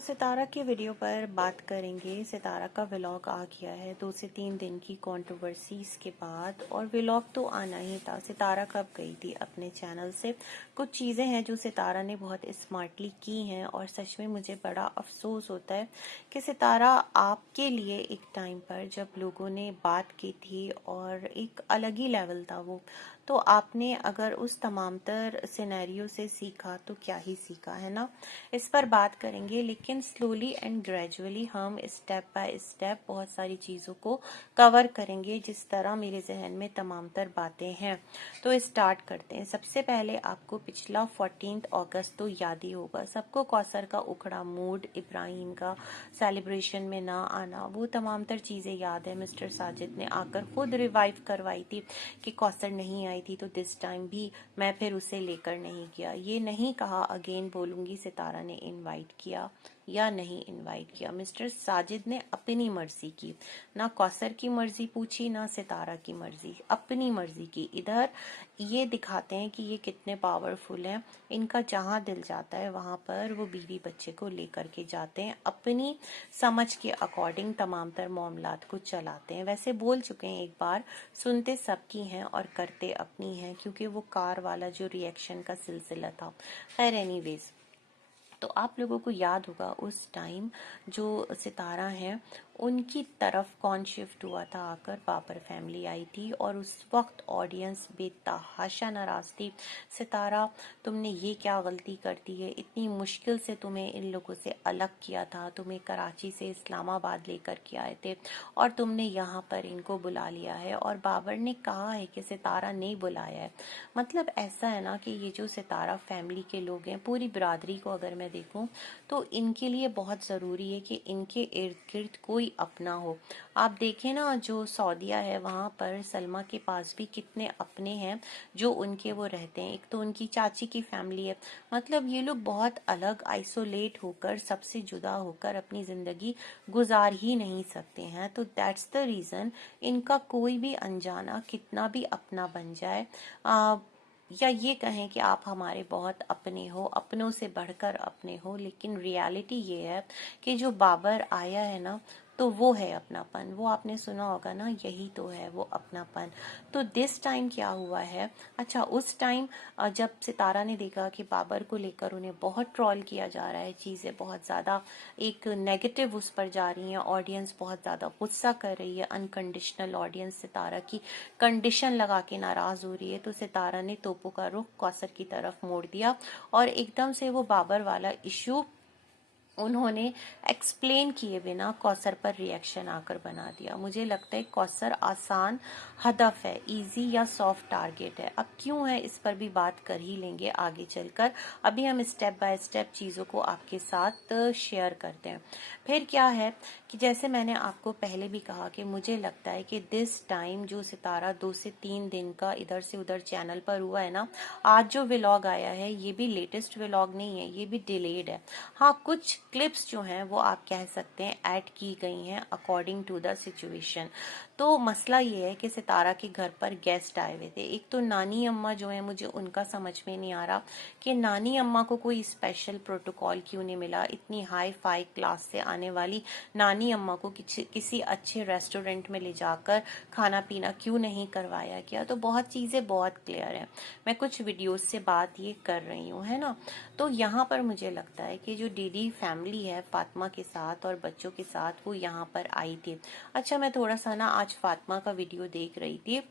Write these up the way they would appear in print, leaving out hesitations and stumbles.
सितारा के वीडियो पर बात करेंगे। सितारा का व्लॉग आ गया है 2 से 3 दिन की कंट्रोवर्सीज के बाद, और व्लॉग तो आना ही था। सितारा कब गई थी अपने चैनल से। कुछ चीज़ें हैं जो सितारा ने बहुत स्मार्टली की हैं, और सच में मुझे बड़ा अफसोस होता है कि सितारा आपके लिए एक टाइम पर जब लोगों ने बात की थी और एक अलग ही लेवल था वो, तो आपने अगर उस तमामतर सिनेरियो से सीखा तो क्या ही सीखा, है ना। इस पर बात करेंगे, लेकिन स्लोली एंड ग्रेजुअली हम स्टेप बाय स्टेप बहुत सारी चीज़ों को कवर करेंगे, जिस तरह मेरे जहन में तमामतर बातें हैं। तो स्टार्ट करते हैं। सबसे पहले आपको पिछला 14 अगस्त तो याद ही होगा सबको। कौसर का उखड़ा मूड, इब्राहिम का सेलिब्रेशन में ना आना, वो तमामतर चीज़ें याद है। मिस्टर साजिद ने आकर खुद रिवाइव करवाई थी कि कौसर नहीं आई थी, तो दिस टाइम भी मैं फिर उसे लेकर नहीं गया। ये नहीं कहा, अगेन बोलूंगी, सितारा ने इनवाइट किया या नहीं इनवाइट किया। मिस्टर साजिद ने अपनी मर्जी की, ना कौसर की मर्जी पूछी ना सितारा की मर्जी, अपनी मर्जी की। इधर ये दिखाते हैं कि ये कितने पावरफुल हैं। इनका जहां दिल जाता है वहां पर वो बीवी बच्चे को लेकर के जाते हैं, अपनी समझ के अकॉर्डिंग तमाम तर मामलात को चलाते हैं। वैसे बोल चुके हैं एक बार, सुनते सबकी हैं और करते अपनी हैं, क्योंकि वो कार वाला जो रिएक्शन का सिलसिला था। खैर एनीवेज, तो आप लोगों को याद होगा उस टाइम जो सितारा हैं उनकी तरफ कौन शिफ्ट हुआ था आकर। बाबर फैमिली आई थी और उस वक्त ऑडियंस बेतहाशा नाराज थी। सितारा, तुमने ये क्या गलती कर दी है, इतनी मुश्किल से तुम्हें इन लोगों से अलग किया था, तुम्हें कराची से इस्लामाबाद लेकर के आए थे और तुमने यहाँ पर इनको बुला लिया है। और बाबर ने कहा है कि सितारा ने बुलाया है। मतलब ऐसा है ना कि ये जो सितारा फैमिली के लोग हैं, पूरी बिरादरी को अगर मैं देखूं तो इनके लिए बहुत ज़रूरी है कि इनके इर्द गिर्द कोई अपना हो। आप देखें ना, जो सऊदीया है वहाँ पर सलमा के पास भी कितने अपने हैं जो उनके वो रहते हैं। एक तो उनकी चाची की फैमिली है। मतलब ये लोग बहुत अलग, आइसोलेट होकर, सबसे जुदा होकर अपनी ज़िंदगी गुजार ही नहीं सकते हैं। तो दैट्स द रीज़न इनका कोई भी अनजाना कितना भी अपना बन जाए, या ये कहें कि आप हमारे बहुत अपने हो, अपनों से बढ़कर अपने हो, लेकिन रियलिटी ये है कि जो बाबर आया है ना, तो वो है अपनापन। वो आपने सुना होगा ना, यही तो है वो अपनापन। तो दिस टाइम क्या हुआ है। अच्छा, उस टाइम जब सितारा ने देखा कि बाबर को लेकर उन्हें बहुत ट्रोल किया जा रहा है, चीज़ें बहुत ज़्यादा एक नेगेटिव उस पर जा रही हैं, ऑडियंस बहुत ज़्यादा गुस्सा कर रही है, अनकंडीशनल ऑडियंस सितारा की कंडीशन लगा के नाराज हो रही है, तो सितारा ने तोपों का रुख कौसर की तरफ मोड़ दिया और एकदम से वो बाबर वाला इशू उन्होंने एक्सप्लेन किए बिना कौसर पर रिएक्शन आकर बना दिया। मुझे लगता है कौसर आसान हदफ है, इजी या सॉफ्ट टारगेट है। अब क्यों है इस पर भी बात कर ही लेंगे आगे चलकर। अभी हम स्टेप बाय स्टेप चीज़ों को आपके साथ शेयर करते हैं। फिर क्या है कि जैसे मैंने आपको पहले भी कहा कि मुझे लगता है कि दिस टाइम जो सितारा 2 से 3 दिन का इधर से उधर चैनल पर हुआ है ना, आज जो व्लॉग आया है ये भी लेटेस्ट व्लॉग नहीं है, ये भी डिलेड है। हाँ, कुछ क्लिप्स जो हैं वो आप कह सकते हैं ऐड की गई हैं अकॉर्डिंग टू द सिचुएशन। तो मसला ये है कि सितारा के घर पर गेस्ट आए हुए थे। एक तो नानी अम्मा जो है, मुझे उनका समझ में नहीं आ रहा कि नानी अम्मा को कोई स्पेशल प्रोटोकॉल क्यों नहीं मिला। इतनी हाई फाई क्लास से आने वाली नानी अम्मा को किसी अच्छे रेस्टोरेंट में ले जाकर खाना पीना क्यों नहीं करवाया गया। तो बहुत चीज़ें बहुत क्लियर है। मैं कुछ वीडियोस से बात ये कर रही हूँ, है ना। तो यहाँ पर मुझे लगता है कि जो डीडी फैमिली है फातिमा के साथ और बच्चों के साथ, वो यहाँ पर आई थी। अच्छा, मैं थोड़ा सा ना आज फातिमा का वीडियो देख रही थी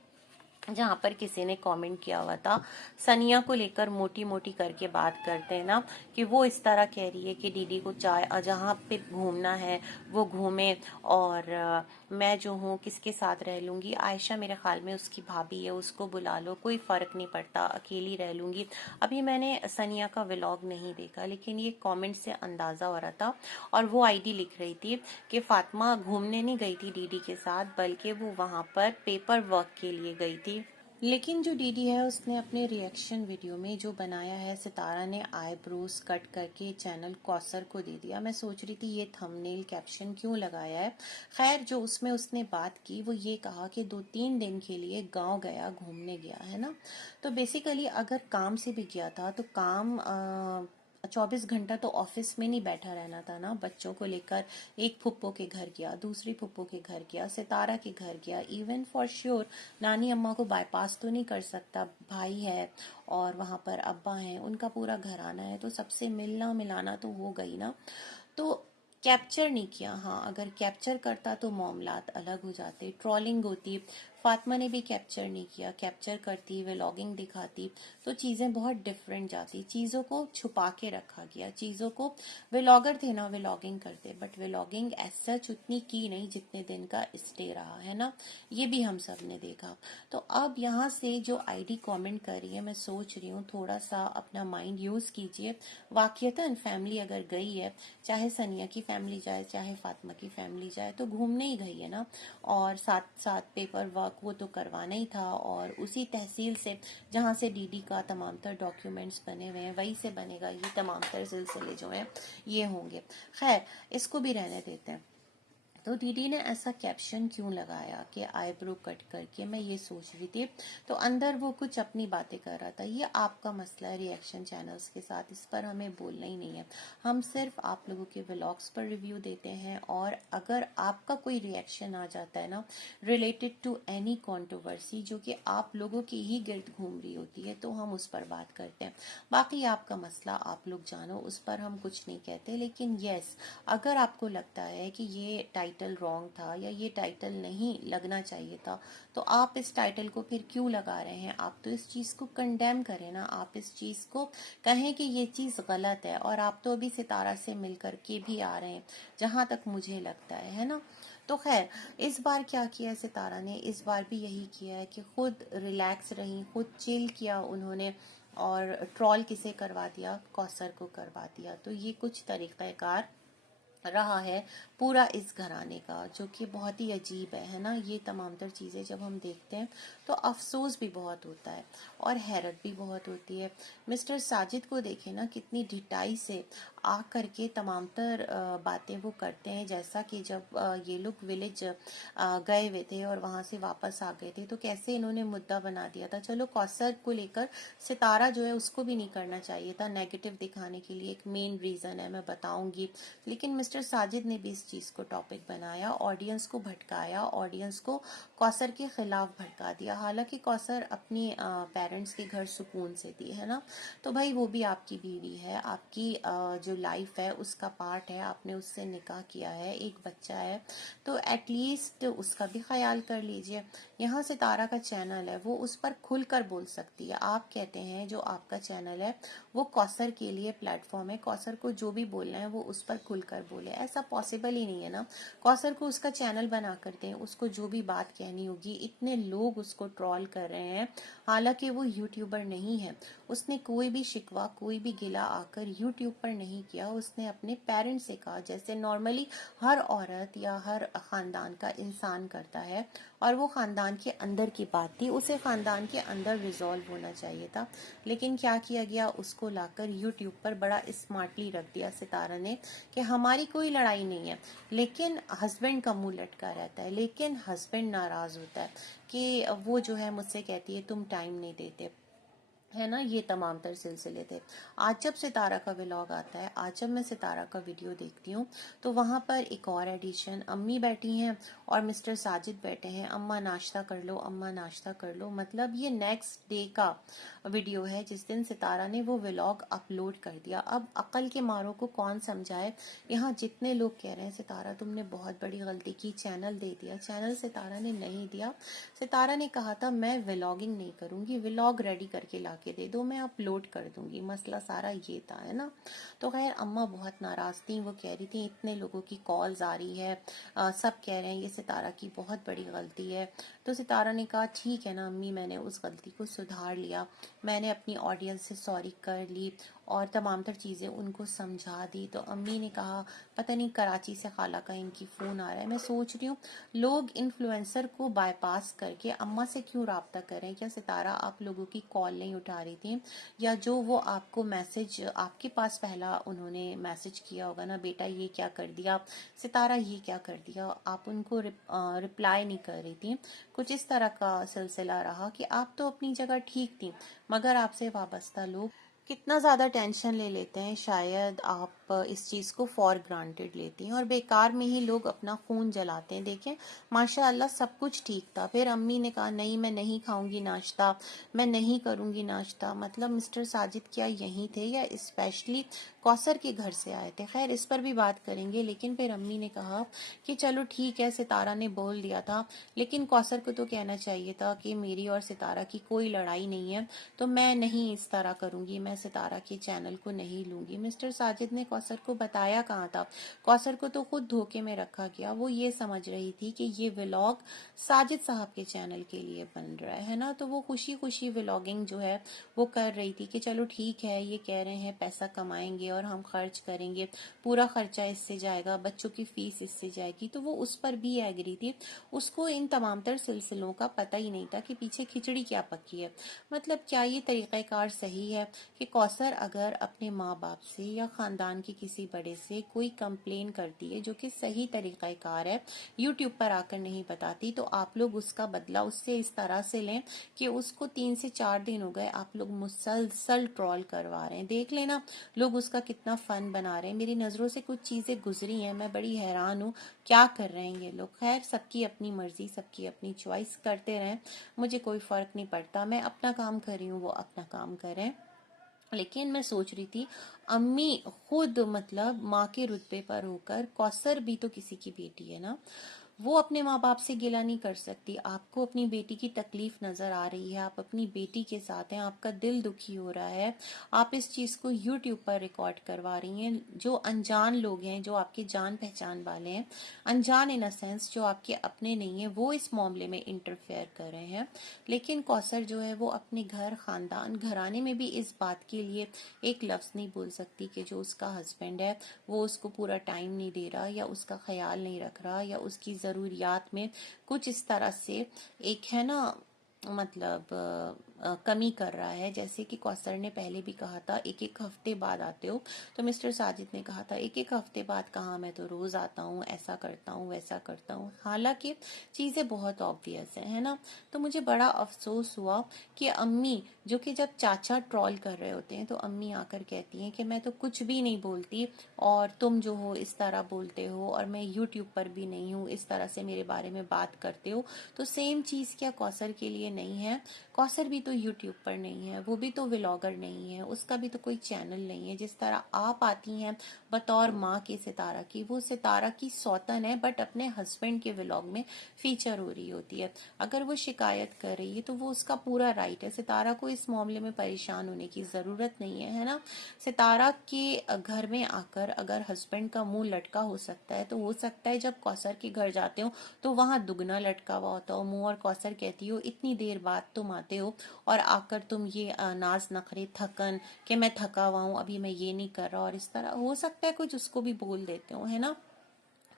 जहाँ पर किसी ने कमेंट किया हुआ था, सनिया को लेकर मोटी मोटी करके बात करते हैं ना, कि वो इस तरह कह रही है कि दीदी को चाहे जहाँ पे घूमना है वो घूमे, और मैं जो हूँ किसके साथ रह लूंगी, आयशा मेरे ख्याल में उसकी भाभी है, उसको बुला लो, कोई फर्क नहीं पड़ता, अकेली रह लूंगी। अभी मैंने सनिया का व्लॉग नहीं देखा, लेकिन ये कमेंट से अंदाजा हो रहा था। और वो आईडी लिख रही थी कि फातिमा घूमने नहीं गई थी दीदी के साथ, बल्कि वो वहां पर पेपर वर्क के लिए गई थी। लेकिन जो डीडी है उसने अपने रिएक्शन वीडियो में जो बनाया है, सितारा ने आईब्रोज कट करके चैनल कौसर को दे दिया। मैं सोच रही थी ये थंबनेल कैप्शन क्यों लगाया है। खैर, जो उसमें उसने बात की वो ये कहा कि 2-3 दिन के लिए गांव गया, घूमने गया, है ना। तो बेसिकली अगर काम से भी गया था तो काम 24 घंटा तो ऑफिस में नहीं बैठा रहना था ना, बच्चों को लेकर एक फुप्पो के घर गया, दूसरी फुप्पो के घर गया, सितारा के घर गया, इवन फॉर श्योर नानी अम्मा को बाईपास तो नहीं कर सकता, भाई है और वहां पर अब्बा हैं, उनका पूरा घराना है, तो सबसे मिलना मिलाना तो हो गई ना। तो कैप्चर नहीं किया। हाँ, अगर कैप्चर करता तो मामलात अलग हो जाते, ट्रोलिंग होती। फातिमा ने भी कैप्चर नहीं किया, कैप्चर करती, व्लॉगिंग दिखाती तो चीज़ें बहुत डिफरेंट जाती। चीज़ों को छुपा के रखा गया, चीज़ों को, व्लॉगर थे ना, व्लॉगिंग करते, बट व्लॉगिंग एज सच उतनी की नहीं जितने दिन का स्टे रहा है ना, ये भी हम सब ने देखा। तो अब यहाँ से जो आईडी कमेंट कर रही है, मैं सोच रही हूँ थोड़ा सा अपना माइंड यूज कीजिए। वाकईतन फैमिली अगर गई है, चाहे सनिया की फैमिली जाए चाहे फातिमा की फैमिली जाए, तो घूमने ही गई है ना, और साथ साथ पेपर वर्क वो तो करवाना ही था, और उसी तहसील से जहाँ से डीडी का तमाम तर डॉक्यूमेंट्स बने हुए हैं वहीं से बनेगा, ये तमाम तर सिलसिले जो हैं ये होंगे। खैर, इसको भी रहने देते हैं। तो दीदी ने ऐसा कैप्शन क्यों लगाया कि आईब्रो कट करके, मैं ये सोच रही थी। तो अंदर वो कुछ अपनी बातें कर रहा था। ये आपका मसला है रिएक्शन चैनल्स के साथ, इस पर हमें बोलना ही नहीं है। हम सिर्फ आप लोगों के व्लॉग्स पर रिव्यू देते हैं, और अगर आपका कोई रिएक्शन आ जाता है ना रिलेटेड टू एनी कंट्रोवर्सी जो कि आप लोगों की ही गिर्द घूम रही होती है, तो हम उस पर बात करते हैं। बाकी आपका मसला आप लोग जानो, उस पर हम कुछ नहीं कहते। लेकिन यस, अगर आपको लगता है कि ये टाइटल रॉन्ग था या ये टाइटल नहीं लगना चाहिए था, तो आप इस टाइटल को फिर क्यों लगा रहे हैं? आप तो इस चीज को कंडेम करें ना, आप इस चीज को कहें कि ये चीज गलत है। और आप तो अभी सितारा से मिलकर के भी आ रहे हैं, जहां तक मुझे लगता है ना। तो खैर, इस बार क्या किया सितारा ने? इस बार भी यही किया है कि खुद रिलैक्स रही, खुद चिल किया उन्होंने, और ट्रॉल किसे करवा दिया? कौसर को करवा दिया। तो ये कुछ तरीक़ाकार रहा है पूरा इस घराने का, जो कि बहुत ही अजीब है ना। ये तमाम तर चीज़ें जब हम देखते हैं तो अफसोस भी बहुत होता है और हैरत भी बहुत होती है। मिस्टर साजिद को देखें ना, कितनी ढिठाई से आ करके तमाम तर बातें वो करते हैं। जैसा कि जब ये लोग विलेज गए हुए थे और वहां से वापस आ गए थे, तो कैसे इन्होंने मुद्दा बना दिया था। चलो, कौसर को लेकर सितारा जो है उसको भी नहीं करना चाहिए था, नेगेटिव दिखाने के लिए एक मेन रीजन है, मैं बताऊंगी। लेकिन मिस्टर साजिद ने भी इस चीज को टॉपिक बनाया, ऑडियंस को भटकाया, ऑडियंस को कौसर के खिलाफ भटका दिया। हालांकि कौसर अपनी पेरेंट्स के घर सुकून से थी, है ना। तो भाई, वो भी आपकी बीवी है, आपकी जो लाइफ है उसका पार्ट है, आपने उससे निकाह किया है, एक बच्चा है, तो एटलीस्ट उसका भी ख्याल कर लीजिए। यहाँ सितारा का चैनल है, वो उस पर खुलकर बोल सकती है। आप कहते हैं जो आपका चैनल है वो कौसर के लिए प्लेटफॉर्म है, कौसर को जो भी बोलना है वो उस पर खुलकर बोले। ऐसा पॉसिबल ही नहीं है ना। कौसर को उसका चैनल बना कर दें, उसको जो भी बात कहनी होगी। इतने लोग उसको ट्रॉल कर रहे हैं, हालांकि वो यूट्यूबर नहीं है। उसने कोई भी शिकवा, कोई भी गिला आकर यूट्यूब पर नहीं किया। उसने अपने पेरेंट्स से कहा, जैसे नॉर्मली हर औरत या हर खानदान का इंसान करता है, और वो खानदान के अंदर की बात थी, उसे खानदान के अंदर रिजॉल्व होना चाहिए था। लेकिन क्या किया गया, उसको लाकर यूट्यूब पर बड़ा स्मार्टली रख दिया सितारा ने कि हमारी कोई लड़ाई नहीं है, लेकिन हस्बैंड का मुंह लटका रहता है। लेकिन हस्बैंड नाराज होता है कि वो जो है मुझसे कहती है तुम टाइम नहीं देते, है ना। ये तमाम तर सिलसिले थे। आज जब सितारा का व्लॉग आता है, आज जब मैं सितारा का वीडियो देखती हूँ, तो वहां पर एक और एडिशन, अम्मी बैठी हैं और मिस्टर साजिद बैठे हैं। अम्मा नाश्ता कर लो, अम्मा नाश्ता कर लो। मतलब ये नेक्स्ट डे का वीडियो है जिस दिन सितारा ने वो व्लॉग अपलोड कर दिया। अब अकल के मारों को कौन समझाए। यहाँ जितने लोग कह रहे हैं सितारा तुमने बहुत बड़ी गलती की, चैनल दे दिया, चैनल सितारा ने नहीं दिया। सितारा ने कहा था मैं व्लॉगिंग नहीं करूंगी, व्लॉग रेडी करके ला के दे दो, मैं अपलोड कर दूंगी। मसला सारा ये था, है ना। तो खैर, अम्मा बहुत नाराज थी। वो कह रही थी इतने लोगों की कॉल्स आ रही है, सब कह रहे हैं ये सितारा की बहुत बड़ी गलती है। तो सितारा ने कहा ठीक है ना अम्मी, मैंने उस गलती को सुधार लिया, मैंने अपनी ऑडियंस से सॉरी कर ली और तमाम तर चीज़ें उनको समझा दी। तो अम्मी ने कहा पता नहीं कराची से खाला का इनकी फ़ोन आ रहा है। मैं सोच रही हूँ लोग इन्फ्लुएंसर को बाईपास करके अम्मा से क्यों राब्ता करें। क्या सितारा आप लोगों की कॉल नहीं उठा रही थी, या जो वो आपको मैसेज, आपके पास पहला उन्होंने मैसेज किया होगा ना, बेटा ये क्या कर दिया, सितारा ये क्या कर दिया, आप उनको रिप्लाई नहीं कर रही थी। कुछ इस तरह का सिलसिला रहा कि आप तो अपनी जगह ठीक थी, मगर आपसे वाबस्ता लोग कितना ज़्यादा टेंशन ले लेते हैं, शायद आप इस चीज़ को फॉर ग्रांटेड लेती हैं और बेकार में ही लोग अपना खून जलाते हैं। देखें, माशाअल्लाह सब कुछ ठीक था, फिर अम्मी ने कहा नहीं मैं नहीं खाऊंगी नाश्ता, मैं नहीं करूंगी नाश्ता। मतलब मिस्टर साजिद क्या यहीं थे या स्पेशली कौसर के घर से आए थे? खैर इस पर भी बात करेंगे, लेकिन फिर अम्मी ने कहा कि चलो ठीक है, सितारा ने बोल दिया था, लेकिन कौसर को तो कहना चाहिए था कि मेरी और सितारा की कोई लड़ाई नहीं है, तो मैं नहीं इस तरह करूंगी, मैं सितारा के चैनल को नहीं लूंगी। मिस्टर साजिद ने कौसर को बताया कहाँ था? कौसर को तो खुद धोखे में रखा गया। वो ये समझ रही थी कि ये व्लॉग साजिद साहब के चैनल के लिए बन रहा है ना, तो वो खुशी खुशी व्लॉगिंग जो है वो कर रही थी कि चलो ठीक है, ये कह रहे हैं पैसा कमाएंगे और हम खर्च करेंगे, पूरा खर्चा इससे जाएगा, बच्चों की फीस इससे जाएगी, तो वो उस पर भी एग्री थी। उसको इन तमाम तर सिलसिलों का पता ही नहीं था कि पीछे खिचड़ी क्या पकी है। मतलब क्या ये तरीक़ाकार सही है कि कौसर अगर अपने माँ बाप से या खानदान के किसी बड़े से कोई कंप्लेन करती है जो कि सही तरीक़ाकार है, यूट्यूब पर आकर नहीं बताती, तो आप लोग उसका बदला उससे इस तरह से लें कि उसको 3 से 4 दिन हो गए आप लोग मुसलसल ट्रोल करवा रहे हैं। देख लेना लोग उसका कितना फन बना रहे हैं। मेरी नज़रों से कुछ चीज़ें गुजरी हैं, मैं बड़ी हैरान हूँ क्या कर रहे हैं ये लोग। खैर सबकी अपनी मर्जी, सबकी अपनी चॉइस, करते रहें, मुझे कोई फर्क नहीं पड़ता, मैं अपना काम कर रही हूँ, वो अपना काम करें। लेकिन मैं सोच रही थी, अम्मी खुद मतलब माँ के रुतबे पर होकर, कौसर भी तो किसी की बेटी है ना, वो अपने माँ बाप से गिला नहीं कर सकती। आपको अपनी बेटी की तकलीफ नजर आ रही है, आप अपनी बेटी के साथ हैं, आपका दिल दुखी हो रहा है, आप इस चीज को यूट्यूब पर रिकॉर्ड करवा रही हैं। जो अनजान लोग हैं, जो आपके जान पहचान वाले हैं, अनजान इन अ सेंस जो आपके अपने नहीं है, वो इस मामले में इंटरफेयर कर रहे हैं। लेकिन कौसर जो है वो अपने घर, खानदान, घराने में भी इस बात के लिए एक लफ्ज नहीं बोल सकती कि जो उसका हस्बैंड है वो उसको पूरा टाइम नहीं दे रहा या उसका ख्याल नहीं रख रहा या उसकी ज़रूरियात में कुछ इस तरह से एक है ना, मतलब कमी कर रहा है। जैसे कि कौसर ने पहले भी कहा था एक एक हफ्ते बाद आते हो, तो मिस्टर साजिद ने कहा था एक एक हफ्ते बाद कहाँ, मैं तो रोज आता हूँ, ऐसा करता हूँ वैसा करता हूँ। हालांकि चीज़ें बहुत ऑब्वियस है ना। तो मुझे बड़ा अफसोस हुआ कि अम्मी, जो कि जब चाचा ट्रॉल कर रहे होते हैं तो अम्मी आकर कहती हैं कि मैं तो कुछ भी नहीं बोलती और तुम जो हो इस तरह बोलते हो, और मैं यूट्यूब पर भी नहीं हूँ, इस तरह से मेरे बारे में बात करते हो। तो सेम चीज़ क्या कौसर के लिए नहीं है? कौसर भी तो यूट्यूब पर नहीं है, वो भी तो व्लॉगर नहीं है, उसका भी तो कोई चैनल नहीं है। जिस तरह आप आती हैं बतौर माँ के सितारा की, वो सितारा की सौतन है बट अपने हस्बैंड के व्लॉग में फीचर हो रही होती है। अगर वो शिकायत कर रही है तो वो उसका पूरा राइट है, सितारा को इस मामले में परेशान होने की ज़रूरत नहीं है ना। सितारा के घर में आकर अगर हस्बैंड का मुंह लटका हो सकता है, तो हो सकता है जब कौसर के घर जाते हो तो वहां दुगना लटका हुआ होता हो मुंह, और कौसर कहती हो इतनी देर बाद तुम आते हो और आकर तुम ये नाज नखरे, थकन कि मैं थका हुआ हूँ, अभी मैं ये नहीं कर रहा, और इस तरह हो सकता है कुछ उसको भी बोल देते हो, है ना।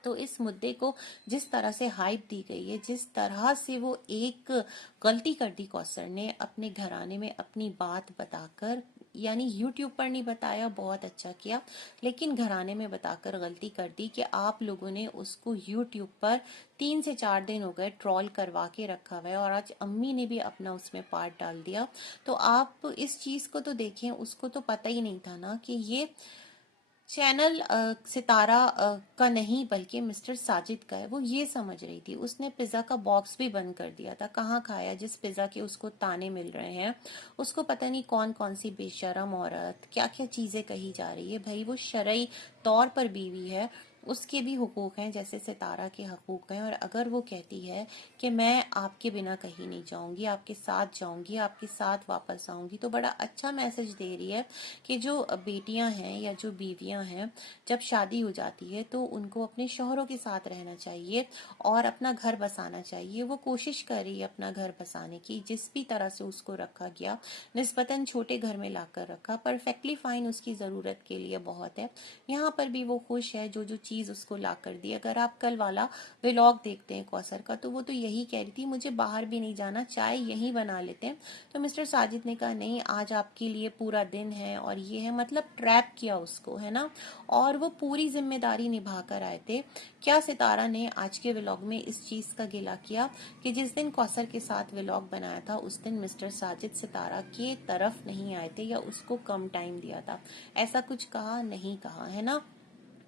तो इस मुद्दे को जिस तरह से हाइप दी गई है, जिस तरह से वो एक गलती कर दी कौसर ने अपने घराने में अपनी बात बताकर, यानी यूट्यूब पर नहीं बताया, बहुत अच्छा किया, लेकिन घराने में बताकर गलती कर दी कि आप लोगों ने उसको यूट्यूब पर 3 से 4 दिन हो गए ट्रॉल करवा के रखा हुआ है, और आज अम्मी ने भी अपना उसमें पार्ट डाल दिया। तो आप इस चीज को तो देखें, उसको तो पता ही नहीं था ना कि ये चैनल सितारा का नहीं बल्कि मिस्टर साजिद का है। वो ये समझ रही थी। उसने पिज्जा का बॉक्स भी बंद कर दिया था। कहाँ खाया जिस पिज्जा के उसको ताने मिल रहे हैं। उसको पता नहीं कौन कौन सी बेशरम औरत क्या क्या चीजें कही जा रही है। भाई वो शरई तौर पर बीवी है, उसके भी हुकूक हैं जैसे सितारा के हकूक हैं। और अगर वो कहती है कि मैं आपके बिना कहीं नहीं जाऊंगी, आपके साथ जाऊंगी, आपके साथ वापस आऊंगी, तो बड़ा अच्छा मैसेज दे रही है कि जो बेटियां हैं या जो बीवियां हैं, जब शादी हो जाती है तो उनको अपने शौहरों के साथ रहना चाहिए और अपना घर बसाना चाहिए। वो कोशिश कर रही है अपना घर बसाने की, जिस भी तरह से उसको रखा गया, निस्बतन छोटे घर में लाकर रखा, परफेक्टली फाइन, उसकी जरूरत के लिए बहुत है। यहाँ पर भी वो खुश है। जो जो चीज उसको ला कर दी। अगर आप कल वाला व्लॉग देखते हैं कौसर का, तो वो तो यही कह रही थी मुझे बाहर भी नहीं जाना, चाय यहीं बना लेते हैं। तो मिस्टर साजिद ने कहा नहीं, आज आपके लिए पूरा दिन है और ये है, मतलब ट्रैप किया उसको, है ना। और वो पूरी जिम्मेदारी निभा कर आए थे। क्या सितारा ने आज के व्लॉग में इस चीज का गिला किया कि जिस दिन कौसर के साथ व्लॉग बनाया था उस दिन मिस्टर साजिद सितारा के तरफ नहीं आए थे या उसको कम टाइम दिया था, ऐसा कुछ कहा नहीं कहा, है ना।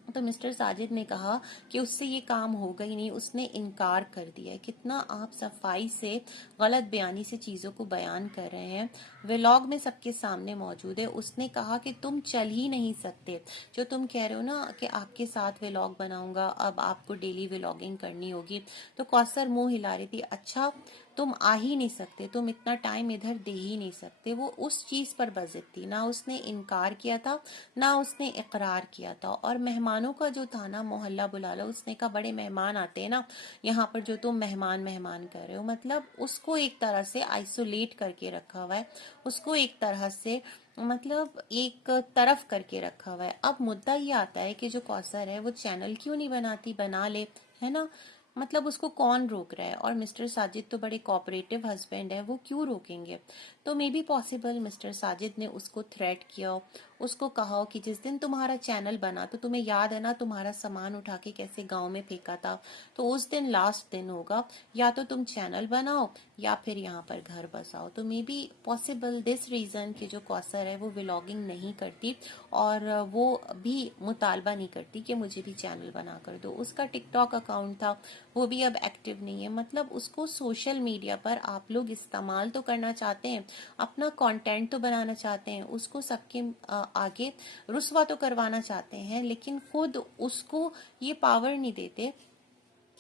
तो मिस्टर साजिद ने कहा कि उससे ये काम होगा ही नहीं, उसने इनकार कर दिया है। कितना आप सफाई से, गलत बयानी से चीजों को बयान कर रहे हैं। व्लॉग में सबके सामने मौजूद है। उसने कहा कि तुम चल ही नहीं सकते, जो तुम कह रहे हो ना कि आपके साथ व्लॉग बनाऊंगा, अब आपको डेली व्लॉगिंग करनी होगी। तो कौसर मुंह हिला रही थी, अच्छा तुम आ ही नहीं सकते, तुम इतना टाइम इधर दे ही नहीं सकते। वो उस चीज पर बज़िद थी, ना उसने इनकार किया था ना उसने इकरार किया था। और मेहमानों का जो था ना, मोहल्ला बुला लो, उसने कहा बड़े मेहमान आते हैं ना यहाँ पर, जो तुम मेहमान मेहमान कर रहे हो, मतलब उसको एक तरह से आइसोलेट करके रखा हुआ है, उसको एक तरह से मतलब एक तरफ करके रखा हुआ है। अब मुद्दा ये आता है कि जो कौसर है वो चैनल क्यों नहीं बनाती, बना ले, है ना। मतलब उसको कौन रोक रहा है। और मिस्टर साजिद तो बड़े कोऑपरेटिव हस्बैंड है, वो क्यों रोकेंगे। तो may be possible mister Sajid ने उसको थ्रेट किया, उसको कहा हो कि जिस दिन तुम्हारा चैनल बना तो तुम्हें याद है ना तुम्हारा सामान उठा के कैसे गांव में फेंका था, तो उस दिन लास्ट दिन होगा, या तो तुम चैनल बनाओ या फिर यहाँ पर घर बसाओ। तो may be possible this reason कि जो कौसर है वो व्लॉगिंग नहीं करती और वो भी मुतालबा नहीं करती कि मुझे भी चैनल बना कर दो। उसका टिकटॉक अकाउंट था, वो भी अब एक्टिव नहीं है। मतलब उसको सोशल मीडिया पर आप लोग इस्तेमाल तो करना चाहते हैं, अपना कंटेंट तो बनाना चाहते हैं, उसको सबके आगे रुस्वा तो करवाना चाहते हैं, लेकिन खुद उसको ये पावर नहीं देते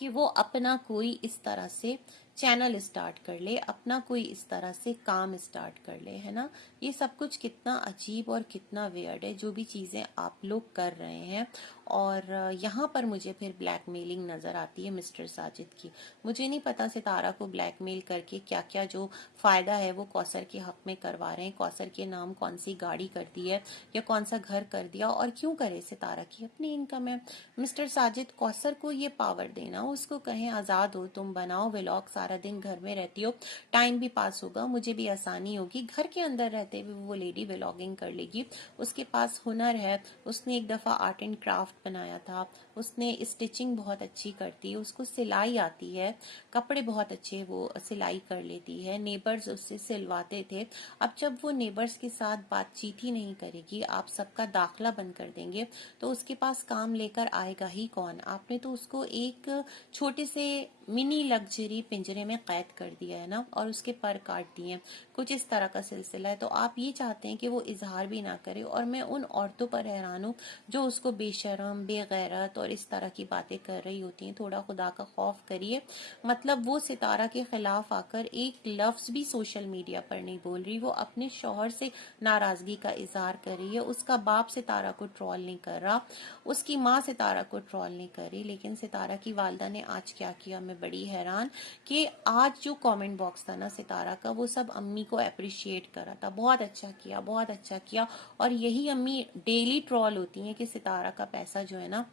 कि वो अपना कोई इस तरह से चैनल स्टार्ट कर ले, अपना कोई इस तरह से काम स्टार्ट कर ले, है ना। ये सब कुछ कितना अजीब और कितना वियर्ड है जो भी चीजें आप लोग कर रहे हैं। और यहाँ पर मुझे फिर ब्लैकमेलिंग नजर आती है मिस्टर साजिद की। मुझे नहीं पता सितारा को ब्लैकमेल करके क्या क्या जो फायदा है वो कौसर के हक में करवा रहे हैं। कौसर के नाम कौन सी गाड़ी कर दी है या कौन सा घर कर दिया, और क्यों करे, सितारा की अपनी इनकम है। मिस्टर साजिद कौसर को ये पावर देना, उसको कहें आजाद हो, तुम बनाओ व्लॉग, सारा दिन घर में रहती हो, टाइम भी पास होगा, मुझे भी आसानी होगी, घर के अंदर रहते हुए वो लेडी व्लॉगिंग कर लेगी। उसके पास हुनर है, उसने एक दफा आर्ट एंड क्राफ्ट बनाया था, उसने स्टिचिंग बहुत अच्छी करती है, उसको सिलाई आती है, कपड़े बहुत अच्छे वो सिलाई कर लेती है, नेबर्स उससे सिलवाते थे। अब जब वो नेबर्स के साथ बातचीत ही नहीं करेगी, आप सबका दाखला बंद कर देंगे, तो उसके पास काम लेकर आएगा ही कौन। आपने तो उसको एक छोटे से मिनी लग्जरी पिंजरे में कैद कर दिया है ना, और उसके पर काट दिए, कुछ इस तरह का सिलसिला है। तो आप ये चाहते हैं कि वो इजहार भी ना करे। और मैं उन औरतों पर हैरान हूँ जो उसको बेशरम, बेगैरत और इस तरह की बातें कर रही होती हैं। थोड़ा खुदा का खौफ करिए। मतलब वो सितारा के खिलाफ आकर एक लफ्ज भी सोशल मीडिया पर नहीं बोल रही, वो अपने शौहर से नाराजगी का इजहार कर रही है। उसका बाप सितारा को ट्रोल नहीं कर रहा, उसकी माँ सितारा को ट्रोल नहीं कर रही, लेकिन सितारा की वालदा ने आज क्या किया, मैं बड़ी हैरान कि आज जो कमेंट बॉक्स था ना सितारा का, वो सब अम्मी को अप्रिशिएट करा था, बहुत अच्छा किया, बहुत अच्छा किया। और यही अम्मी डेली ट्रोल होती हैं कि सितारा का पैसा जो है ना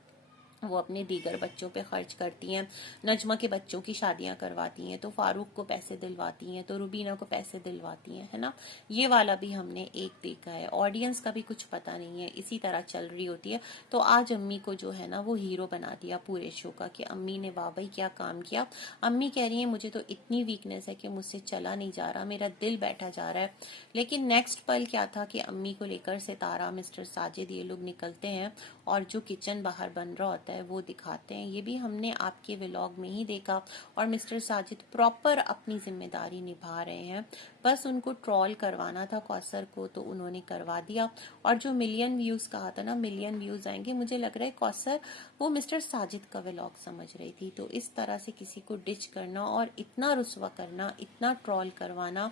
वो अपने दीगर बच्चों पे खर्च करती हैं, नजमा के बच्चों की शादियां करवाती हैं, तो फारूक को पैसे दिलवाती हैं, तो रुबीना को पैसे दिलवाती हैं, है ना। ये वाला भी हमने एक देखा है। ऑडियंस का भी कुछ पता नहीं है, इसी तरह चल रही होती है। तो आज अम्मी को जो है ना वो हीरो बना दिया पूरे शो का कि अम्मी ने वाह भाई क्या काम किया। अम्मी कह रही है मुझे तो इतनी वीकनेस है कि मुझसे चला नहीं जा रहा, मेरा दिल बैठा जा रहा है। लेकिन नेक्स्ट पल क्या था कि अम्मी को लेकर सितारा, मिस्टर साजिद, ये लोग निकलते हैं और जो किचन बाहर बन रहा होता है वो दिखाते हैं। ये भी हमने आपके व्लॉग में ही देखा। और मिस्टर साजिद प्रॉपर अपनी जिम्मेदारी निभा रहे हैं। बस उनको ट्रोल करवाना था कौसर को, तो उन्होंने करवा दिया। और जो मिलियन व्यूज कहा था ना, मिलियन व्यूज आएंगे, मुझे लग रहा है कौसर वो मिस्टर साजिद का व्लॉग समझ रही थी। तो इस तरह से किसी को डिच करना और इतना रुस्वा करना, इतना ट्रोल करवाना,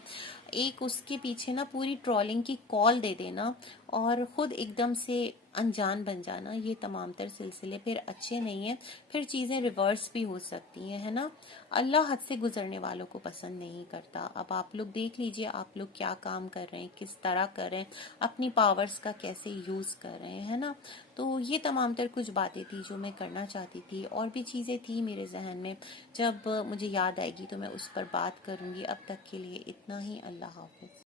एक उसके पीछे ना पूरी ट्रोलिंग की कॉल दे देना और खुद एकदम से अनजान बन जाना, ये तमाम तर सिलसिले फिर अच्छे नहीं है। फिर चीजें रिवर्स भी हो सकती हैं, है ना। अल्लाह हद से गुजरने वालों को पसंद नहीं करता। अब आप लोग देख लीजिए आप लोग क्या काम कर रहे हैं, किस तरह कर रहे हैं, अपनी पावर्स का कैसे यूज कर रहे हैं, है ना। तो ये तमाम तर कुछ बातें थी जो मैं करना चाहती थी, और भी चीज़ें थी मेरे जहन में, जब मुझे याद आएगी तो मैं उस पर बात करूँगी। अब तक के लिए इतना ही। अल्लाह हाफ़िज़।